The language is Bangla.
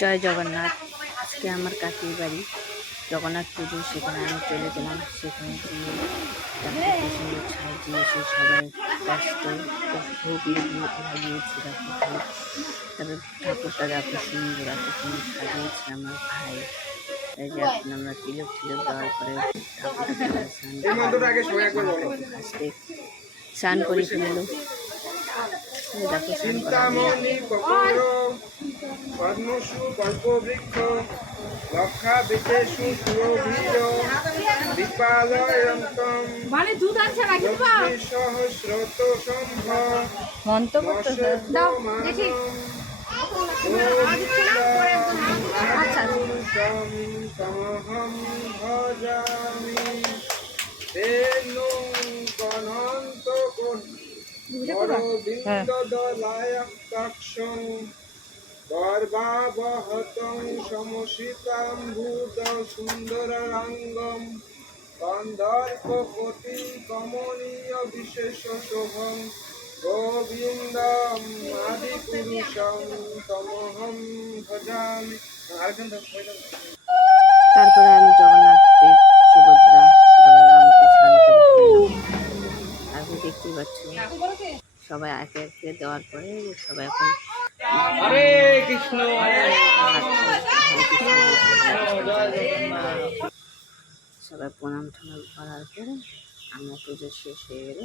জয় জগন্নাথ। আজকে আমার কাকির বাড়ি জগন্নাথ পুজো, সেখানে আমি চলে গেলাম। সেখানে গিয়ে তাকে সুন্দর সাজিয়ে সে সবাই ব্যস্ত, ভোগ লাগিয়েছি। তারপরে ঠাকুরটা এত সুন্দর সাজিয়েছে আমার ভাই। এই যে এখন আমরা তিলক দেওয়ার পরে ফার্স্টে স্নান করে ফেললো। দেখো চিন্তামণি কপোল পদ্মসু কল্পবৃক্ষ লক্ষা বিশেষু সুরভীর দীপালয়ন্তম সহস্রত সম্ভ মন্ত্র করতেছে তমহম ভজামি তেনু গণন্ত অরবিন্দদলায়কাক্ষং গর্ভাবহতং সমসিতাম্বুদ সুন্দরাঙ্গম কন্দর্পপতি কমনীয় বিশেষ শোভং গোবিন্দম আদিপুরুষং তমহম ভজামি। তারপরে আমি জগন্নাথ দেব, সুভদ্রা, বলরামকে স্নান করে আপনি দেখতেই পাচ্ছেন। সবাই একে একে দেওয়ার পরে সবাই এখন হরে কৃষ্ণ সবাই প্রণাম ঠানাম করার পরে আমার পুজো শেষ হয়ে গেলে